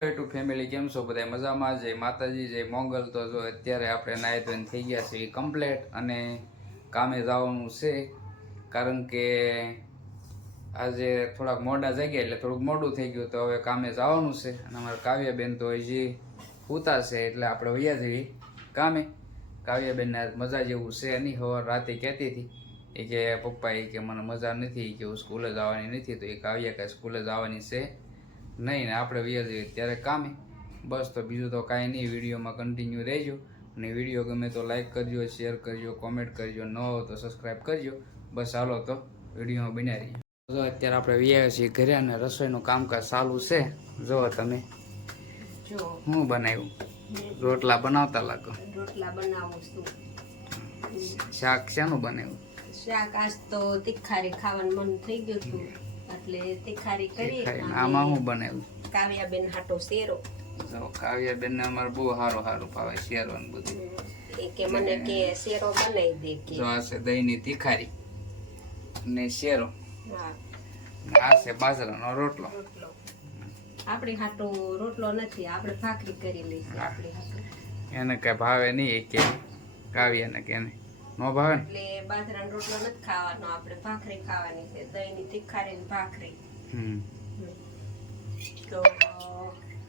Two family કેમ છો બધા મજામાં? જય માતાજી, જય મોંગલ. તો જો અત્યારે આપણે નાહી ધોઈને થઈ ગયા છીએ કમ્પ્લેટ અને કામે જવાનું છે, કારણ કે આજે થોડાક મોડા જાગ્યા એટલે થોડુંક મોડું થઈ ગયું. તો હવે કામે જવાનું છે અને અમારા કાવ્યાબેન તો હજી સૂતા છે એટલે આપણે વૈયા જઈએ કામે. કાવ્યાબેનને આજ મજા જેવું છે નહીં. સવાર રાતે કહેતી હતી એ કે પપ્પા એ કે મને મજા નથી, કે હું સ્કૂલે જવાની નથી. તો એ કાવ્યા કાંઈ સ્કૂલે જવાની છે નહીં ને આપણે વૈયા જઈએ ત્યારે કામે. બસ તો બીજું તો કાંઈ નહીં. વિડીયોમાં કન્ટિન્યુ રહેજો અને વિડીયો ગમે તો લાઈક કરજો, શેર કરજો, કોમેન્ટ કરજો, ન હોય તો સબસ્ક્રાઈબ કરજો. બસ હાલો તો વિડીયોમાં બન્યા રહીએ. જો અત્યારે આપણે વૈયા છીએ ઘરે અને રસોઈનું કામકાજ ચાલુ છે. જો તમે શું બનાવ્યું? રોટલા બનાવતા લાગો. રોટલા બનાવું છું. શાક શાનું બનાવ્યું? શાક આજ તો તીખારી ખાવાનું મન થઈ ગયું હતું એટલે તીખારી કરી. આમાં શું બનાવ્યું? કાવ્યાબેન હાટો શેરો. કાવ્યાબેન ને અમારે બહુ સારું સારું ભાવે શેરો ને બધું. એ કે મને કે શેરો બનાવી દે કે. જો આ છે દહીંની તીખારી ને શેરો. હા, આ છે બાજરાનો રોટલો. આપણી હાટો રોટલો નથી, આપણે ભાખરી કરી લઈશું. આપણી હાટો એને કઈ ભાવે નહીં કે કાવ્યાને કે એને નો ભાવે ને એટલે બાજરાનો રોટલો નથી ખાવાનો, આપણે ભાખરી ખાવાની છે. દહીંની તીખારી ને ભાખરી. તો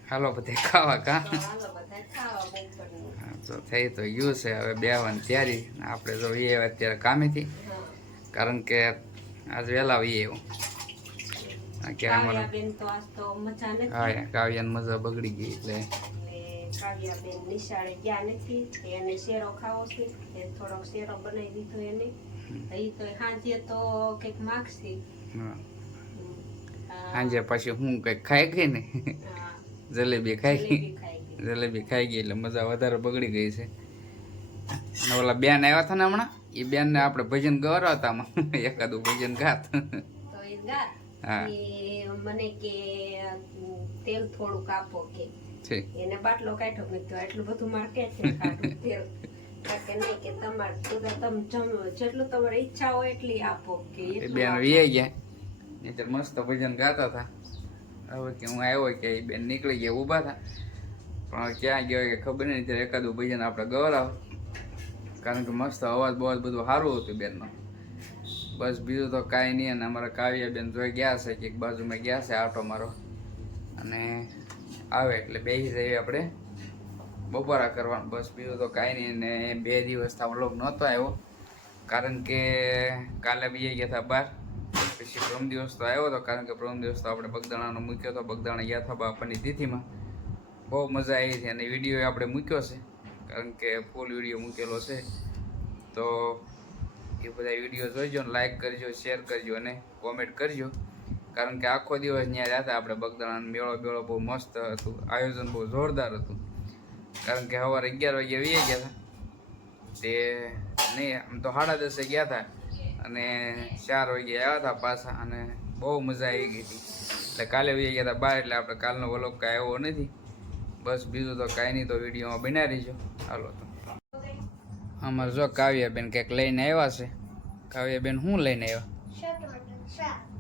હાલો બધે ખાવા કા. હાલો બધા ખાવા બપોરનું. તો થઈ તો ગયું છે હવે બેહવાની તૈયારી. આપણે તો એ અત્યારે કામેથી, કારણ કે આજ વહેલા આવીએ એવું. કાવ્યાબેન તો આજ તો મજા નથી. હા, કાવ્યાની મજા બગડી ગઈ એટલે કાવ્યાબેન નિશાળે ગયા નથી. એને શેરો ખાવો છે, એ થોડોક શેરો બનાવી દીધો એને. એ તો સાંજે તો કંઈક માગશે. સાંજે પછી હું કંઈક ખાઈ ગઈ ને, જલેબી ખાઈ ગઈ. જલેબી ખાઈ ગઈ એટલે મજા વધારે બગડી ગઈ છે. અને ઓલા બેન આવ્યા હતા ને હમણાં, એ બેન ને આપણે ભજન ગવરાવતા હતા, એકાદું ભજન ગાત. તો એ ગાત. હા, મને કે તેલ થોડુંક આપો કે. એને બાટલો કાઢ્યો. મેં તો એટલું બધું મારે કે છે ખાટું તેલ કે નહીં, કે તમારે તમે જેટલું તમારી ઈચ્છા હોય એટલી આપો કે. બેન વી ગયા એટલે મસ્ત ભજન ગાતા હતા. હવે કે હું આવ્યો કે એ બેન નીકળી ગયા, ઊભા હતા પણ ક્યાં ગયો કે ખબર નહીં. ત્યારે એકાદું ભજન આપણે ગવરાવ, કારણ કે મસ્ત અવાજ બવાજ બધું સારું હતું બેનનો. બસ બીજું તો કાંઈ નહીં. અને અમારા કાવ્યાબેન જોઈ ગયા છે કે એક બાજુમાં ગયા છે આટો મારો, અને આવે એટલે બેસી જઈએ આપણે બપોરા કરવાનું. બસ બીજું તો કાંઈ નહીં. ને 2 દિવસ થા વ્લોગ નહોતો આવ્યો, કારણ કે કાલે બી ગયા હતા બહાર. પછી પ્રમ દિવસ તો આવ્યો હતો, કારણ કે પ્રમ દિવસ તો આપણે બગદાણાનો મૂક્યો હતો. બગદાણા ગયા હતા બાપાની તિથિમાં. બહુ મજા આવી હતી અને વિડીયો આપણે મૂક્યો છે, કારણ કે ફૂલ વિડીયો મૂકેલો છે. તો એ બધા વિડીયો જોઈજો ને લાઈક કરજો, શેર કરજો અને કોમેન્ટ કરજો, કારણ કે આખો દિવસ ત્યાં રહ્યા હતા આપણે. બગદાણાનો મેળો બહુ મસ્ત હતું, આયોજન બહુ જોરદાર હતું. કારણ કે સવારે 11 વાગે વી ગયા હતા તે નહીં, આમ તો 10:30 ગયા હતા અને 4 વાગે આવ્યા હતા પાછા, અને બહુ મજા આવી ગઈ હતી. એટલે કાલે વી ગયા હતા બહાર, એટલે આપણે કાલનો વ્લોગ કાંઈ આવ્યો નથી. બસ બીજું તો કાંઈ નહીં. તો વિડીયોમાં બના રહીજો. હાલો તો અમારે જો કાવ્યાબેન કંઈક લઈને આવ્યા છે. કાવ્યાબેન શું લઈને આવ્યા?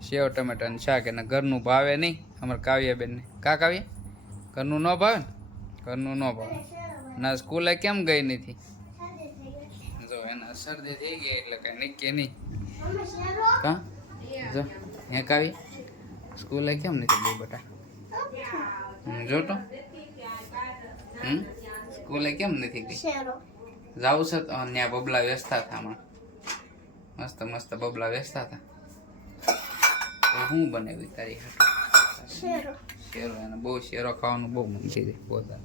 સેવ ટમેટાનું શાક. એને ઘરનું ભાવે નહીં અમારે કાવ્યાબેનને. કા કાવ્યા ઘરનું ન ભાવે ને? ઘરનું ન ભાવે ના. સ્કૂલે કેમ ગઈ નથી? જો એના શરદી થઈ ગઈ એટલે કાંઈ નક્કી નહીં. કા જો હે કાવ્યા સ્કૂલે કેમ નથી ગઈ બેટા? જોતો સ્કૂલે કેમ નથી ગઈ? જાવું છે તો ત્યાં બબલા વેચતા હતા હમણાં. મસ્ત મસ્ત બબલા વેચતા હતા. તો હું બનાવી તારી હાટું? શેરો. એને બહુ શેરો ખાવાનું બહુ મન છે પોતા.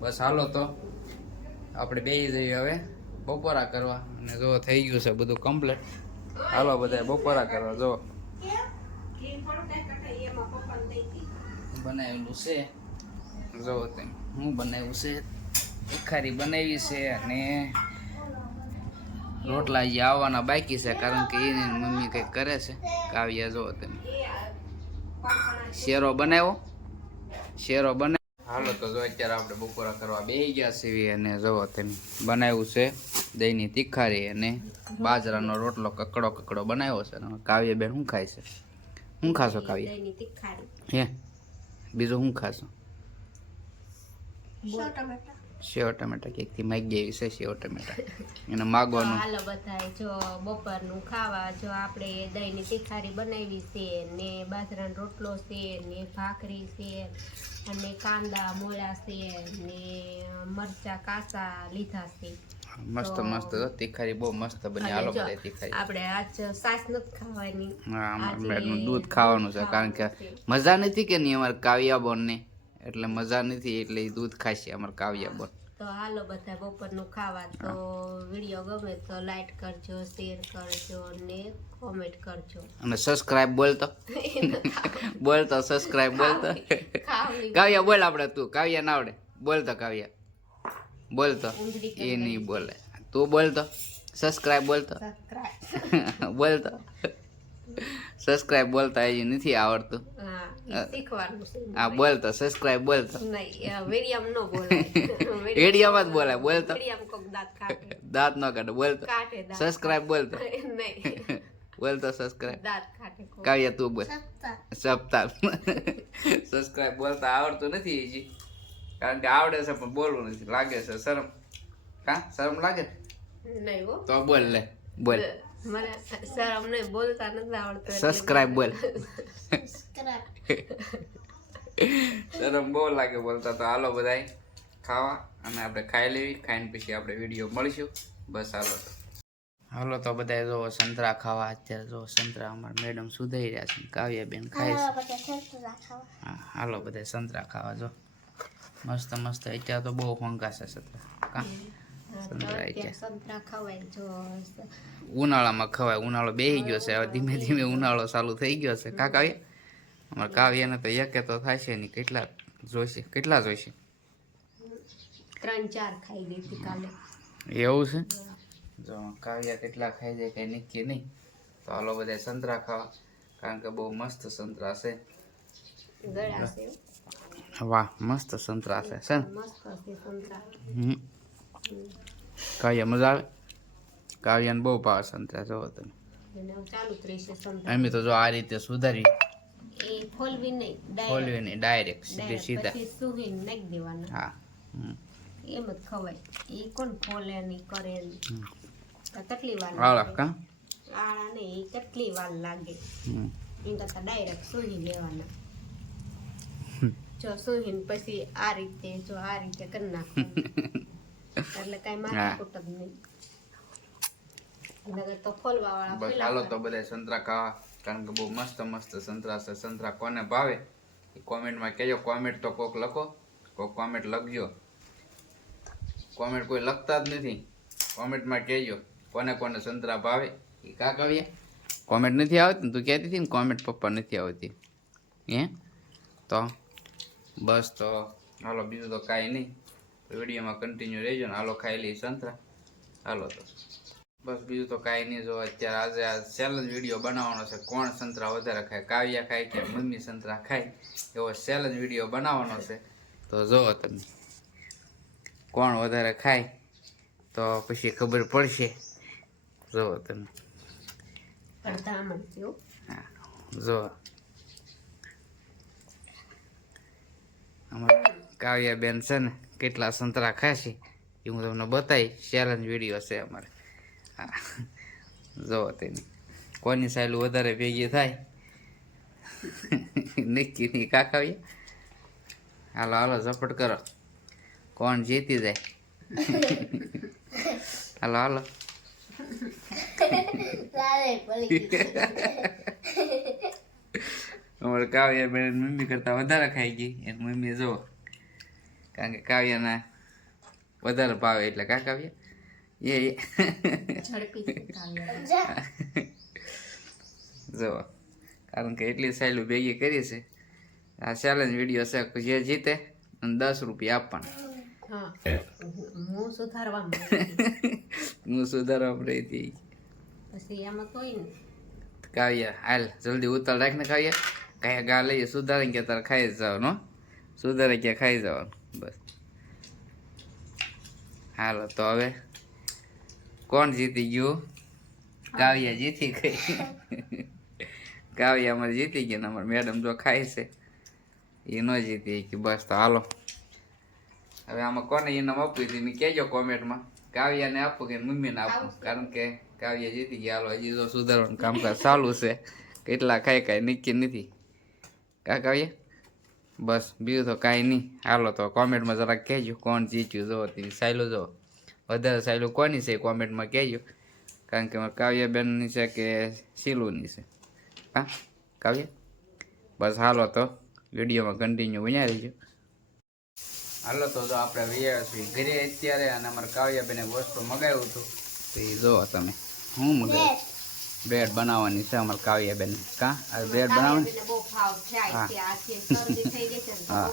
બસ હાલો તો આપણે બેસી જઈએ હવે બપોરા કરવા. અને જો થઈ ગયું છે બધું કમ્પ્લીટ. હાલો બધા બપોરા કરવા. જો બનાવેલું છે, જો તેમ હું બનાવ્યું છે. તીખારી બનાવી છે અને રોટલા જે આવવાના બાકી છે, કારણ કે એની મમ્મી કંઈક કરે છે. કાવ્યા જો તમે શેરો બનાવ્યો. શેરો બનાવ. હાલો તો જો અત્યારે આપણે બપોરા કરવા બેસી ગયા છીએ. અને જો તમે બનાવ્યું છે દહીંની તીખારી અને બાજરાનો રોટલો કકડો બનાવ્યો છે. કાવ્યાબેન શું ખાય છે? શું ખાશો કાવ્યા? હે બીજું શું ખાશો? સેવ ટમેટા કેકથી માગી એવી છે સેવ ટમેટા એને તો માગવાનું. હાલો બધાય જો બપોરનું ખાવા જો આપણે દહીંની તીખારી બનાવી છે ને બાજરાનો રોટલો છે ને ભાખરી છે અને કાંદા મોળા છે ને મરચા કાચા લીધા છે. મસ્ત મસ્ત તીખારી બહુ મસ્ત બની. અને હાલો જો બધા તીખારી. આપણે આજ સાસ નથી ખાવાની. હા આજે મેડમ દૂધ ખાવાનું છે કારણ કે મજા નથી કે નહીં અમારે કાવ્યા બોન ને એટલે મજા નથી એટલે ઈ દૂધ ખાશે અમારે કાવ્યા બોન. તો હાલો બધા બપોરનું ખાવા. તો વિડીયો ગમે તો લાઈક કરજો, શેર કરજો ને કોમેન્ટ કરજો અને સબસ્ક્રાઇબ બોલતો બોલતો સબસ્ક્રાઇબ બોલતો. ખાવલી કાવ્યા બોલ આપણે તું કાવ્યા ના આવડે બોલતો કાવ્યા બોલતો ઊંધડી એ કરી નહીં બોલે તું બોલતો સબસ્ક્રાઇબ બોલતો સબસ્ક્રાઇબ. બોલતો સબસ્ક્રાઇબ બોલતા એ નથી આવડતું. હા ઈ શીખવાનું છે. હા બોલતો સબસ્ક્રાઇબ બોલતો નહીં વિડીયમ નો બોલાય. રેડિયામાં જ બોલાય બોલતો વિડીયમ કોક દાંત કાઢે દાંત ન કાઢે બોલતો કાઢે દાંત. સબસ્ક્રાઇબ બોલતો નહીં બોલતો સબસ્ક્રાઇબ. દાંત કાઢે કોક. કાવ્યા તું બોલ સપ્તાહ સબસ્ક્રાઇબ બોલતા આવડતું નથી હજી કારણ કે આવડે છે પણ બોલવું નથી લાગે છે શરમ. કા શરમ લાગે નહીં હો તો બોલ લે બોલ મને શરમ નહીં બોલતા નથી આવડતું. સબસ્ક્રાઇબ બોલ શરમ બહુ લાગે બોલતા. તો હાલો બધાય ખાવા અને આપણે ખાઈ લેવી ખાઈને પછી આપણે વિડીયો મળીશું. બસ હાલો હાલો તો બધા જો સંતરા ખાવા. અત્યારે જો સંતરા અમારા મેડમ સુધાઈ રહ્યા છે કાવ્યાબેન ખાય છે. હા હાલો બધા સંતરા ખાવા જો મસ્ત મસ્ત. અત્યારે તો બહુ ફંકા છે સંતરા. કા સંતરા અત્યારે સંતરા ખવાય જો ઉનાળામાં ખવાય. ઉનાળો બેસી ગયો છે હવે ધીમે ધીમે ઉનાળો ચાલુ થઈ ગયો છે. કા કાવ્યા અમારા કાવ્યાને તો એકે તો થાય છે નહીં. કેટલા જોઈશે 3-4 ખાઈ ગઈ કાલે. એવું છે જો કાવ્યા કેટલા ખાઈ જાય કઈ નક્કી નહીં. તો હાલો બધા સંતરા ખાવા કારણ કે બહુ મસ્ત સંતરા છે. ગળા છે વાહ મસ્ત સંતરા છે છે ને? મસ્ત છે સંતરા. કાવ્યા મજા આવે. કાવ્યાને બહુ ભાવે સંતરા જોવો તમે. એને ચાલુ જ રહેશે સંતરા. અમે તો જો આ રીતે સુધારી એ ફોલવી નહીં ખોલવી નહીં ડાયરેક્ટ સીધે સીધા. પછી સુહીને નાખી દેવાના. હા એમ જ ખવાય. એ કોણ ફોલે નહીં કરે નહીં. તો કેટલી વાર હાલો લાગે? કા આળા નહીં એ કેટલી વાર લાગે. એ કરતા ડાયરેક્ટ સુહી લેવાના. જો સુહીને પછી આ રીતે જો આ રીતે કરી નાખવાનું એટલે કઈ માથાકૂટ જ નહીં. નકર તો ફોલવા વાળા બસ હાલો તો બધા સંતરા ખાવા કારણ કે બહુ મસ્ત મસ્ત સંતરા છે. સંતરા કોને ભાવે એ કોમેન્ટમાં કહેજો. કોમેન્ટ તો કોક લખો કોક કોમેન્ટ લખજો. કોમેન્ટ કોઈ લખતા જ નથી. કોમેન્ટમાં કહેજો કોને કોને સંતરા ભાવે એ કા કહીએ. કોમેન્ટ નથી આવતી ને તું કહેતી હતી ને કોમેન્ટ પપ્પા નથી આવતી હે. તો બસ તો હાલો બીજું તો કાંઈ નહીં. વિડીયોમાં કન્ટિન્યુ રહેજો ને હાલો ખાઈ લઈએ સંતરા. હાલો તો બસ બીજું તો કાંઈ નહીં. જો અત્યારે આજે આ ચેલેન્જ વિડીયો બનાવવાનો છે. કોણ સંતરા વધારે ખાય કાવ્યા ખાય કે મમ્મી સંતરા ખાય એવો ચેલેન્જ વિડીયો બનાવવાનો છે. તો જુઓ તમે કોણ વધારે ખાય તો પછી ખબર પડશે. જુઓ તમે હા જુઓ અમારા કાવ્યાબેન છે ને કેટલા સંતરા ખાશે એ હું તમને બતાવી. ચેલેન્જ વિડીયો છે અમારે. હા જુઓ તેની કોની સાયલું વધારે ભેગી થાય નક્કી નહીં કા કાવ્યા. હાલો હાલો ઝપટ કરો કોણ જીતી જાય. હાલો હાલો અમારે કાવ્યા બેન મમ્મી કરતા વધારે ખાઈ ગઈ. એની મમ્મી જો કારણ કે કાવ્યાના વધારે ભાવે એટલે કા કાવ્યા એ જો કારણ કે એટલી સાયલું ભેગી કરી છે. આ ચેલેન્જ વિડીયો છે કે જે જીતે અને 10 રૂપિયા આપવાના. હું સુધારવા હું સુધારવા રહી હતી. પછી એમાં કોઈ ને કાવ્યા હાલ જલ્દી ઉતાર રાખ ને કાવ્યા કયા ગા લઈએ સુધારી કે તારે ખાઈ જવાનું. સુધારે ક્યાં ખાઈ જવાનું બસ. હાલો તો હવે કોણ જીતી ગયું. કાવ્યા જીતી ગઈ. કાવ્યા અમારે જીતી ગઈ ને અમારે મેડમ જો ખાય છે એ ન જીતી કે બસ. તો હાલો હવે આમાં કોને ઇનામ આપવું હતી મેં કહેજો કોમેન્ટમાં. કાવ્યાને આપું કે મમ્મીને આપું, કારણ કે કાવ્ય જીતી ગયા. હાલો હજી તો સુધારવાનું કામકાજ ચાલુ છે, કેટલા ખાય કાંઈ નક્કી નથી. કા કાવ્ય? બસ બીજું તો કાંઈ નહીં. હાલો તો કોમેન્ટમાં જરાક કહેજો કોણ જીત્યું. જો તે સાયલું જો વધારે સાયલું કોની છે કોમેન્ટમાં કહેજો, કારણ કે કાવ્યાબેનની છે કે શીલુની છે. હા કાવ્ય? બસ હાલો તો વિડીયોમાં કન્ટિન્યુ બન્યા રહીજો. હાલો તો જો આપણે વ્યા છીએ ઘરે અત્યારે, અને અમારે કાવ્યાબેને વસ્તુ મગાવ્યું હતું તો એ જુઓ તમે શું મગાવ્યું. બ્રેડ બનાવવાની છે અમારે કાવ્યાબેન. કાં આ બ્રેડ બનાવવાની? હા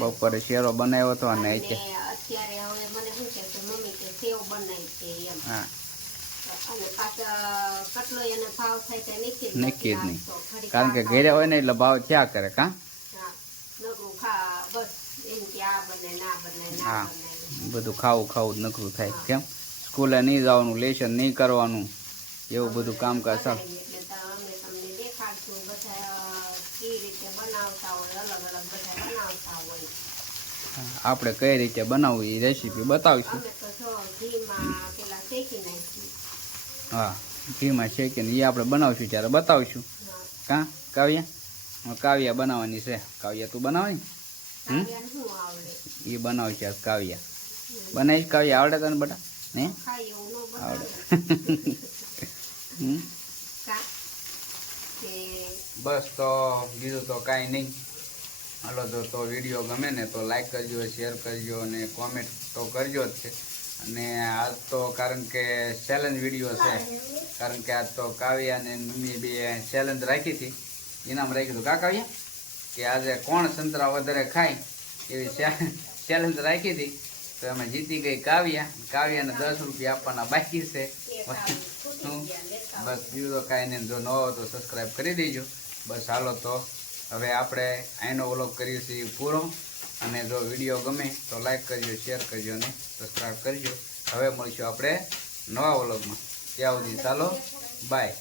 બપોરે શેરો બનાવ્યો હતો અને હા નક્કી જ નહીં, કારણ કે ઘરે હોય ને એટલે ભાવ ક્યાં કરે. કાં હા બધું ખાવું ખાવું જ નકરું થાય. કેમ સ્કૂલે નહીં જવાનું, લેશન નહીં કરવાનું, એવું બધું કામકાજ ચાલે. આપણે કઈ રીતે બનાવવું એ રેસીપી બતાવીશું. હા ઘીમાં શેકીને એ આપણે બનાવશું ત્યારે બતાવીશું. કાં કાવ્યા? કાવ્યા બનાવવાની છે. કાવ્યા તું બનાવવાની? એ બનાવશે આજ કાવ્યા. બનાવીશ કાવ્યા? આવડે તને બટા? હે આવડે? બસ તો બીજું તો કાંઈ નહીં. હાલો તો વિડીયો ગમે ને તો લાઈક કરજો, શેર કરજો અને કોમેન્ટ તો કરજો જ છે. અને આજ તો કારણ કે ચેલેન્જ વિડીયો છે, કારણ કે આજ તો કાવ્યા અને મમ્મી બે ચેલેન્જ રાખી હતી, ઇનામ રાખ્યું હતું. કા કાવ્યા? કે આજે કોણ સંતરા વધારે ખાય એવી ચેલેન્જ રાખી હતી. તો એમાં જીતી ગઈ કાવ્યા. કાવ્યાને 10 રૂપિયા આપવાના બાકી છે. બસ બીજું તો કાંઈ નહીં. જો ન હોય તો સબસ્ક્રાઈબ કરી દેજો. બસ હાલો તો હવે આપણે આનો વ્લોગ કરીએ છીએ પૂરો. અને જો વિડીયો ગમે તો લાઈક કરજો, શેર કરજો અને સબસ્ક્રાઈબ કરજો. હવે મળીશું આપણે નવા વ્લોગમાં. ત્યાં સુધી ચાલો બાય.